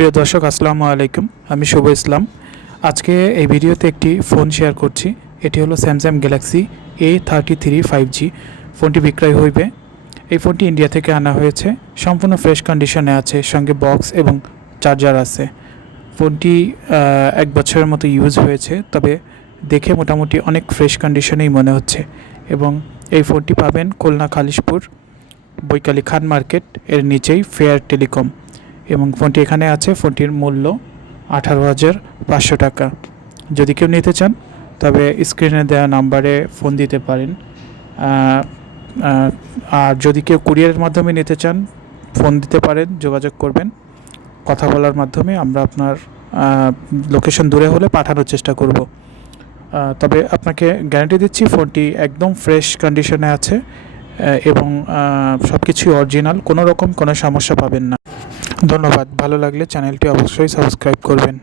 প্রিয় দর্শক আসসালামু আলাইকুম, আমি শুভ ইসলাম। আজকে এই ভিডিওতে একটি ফোন শেয়ার করছি। এটি হলো স্যামসাং গ্যালাক্সি A33 5G। ফোনটি বিক্রয় হইবে। এই ফোনটি ইন্ডিয়া থেকে আনা হয়েছে, সম্পূর্ণ ফ্রেশ কন্ডিশনে আছে, সঙ্গে বক্স এবং চার্জার আছে। ফোনটি 1 বছরের মতো ইউজ হয়েছে, তবে দেখে মোটামুটি অনেক ফ্রেশ কন্ডিশনেই মনে হচ্ছে। এবং এই ফোনটি পাবেন খুলনা খালিশপুর বৈকালী খান মার্কেট এর নিচেই ফেয়ার টেলিকম। এবং ফোনটি এখানে আছে। ফোনটির মূল্য 18,500 টাকা। যদি কেউ নিতে চান তবে স্ক্রিনে দেওয়া নাম্বারে ফোন দিতে পারেন। আর যদি কেউ কুরিয়ারের মাধ্যমে নিতে চান ফোন দিতে পারেন, যোগাযোগ করবেন। কথা বলার মাধ্যমে আমরা আপনার লোকেশন দূরে হলে পাঠানোর চেষ্টা করব। তবে আপনাকে গ্যারান্টি দিচ্ছি ফোনটি একদম ফ্রেশ কন্ডিশনে আছে এবং সব কিছুই অরিজিনাল, কোনো রকম কোনো সমস্যা পাবেন না। ধন্যবাদ। ভালো লাগলে চ্যানেলটি অবশ্যই সাবস্ক্রাইব করবেন।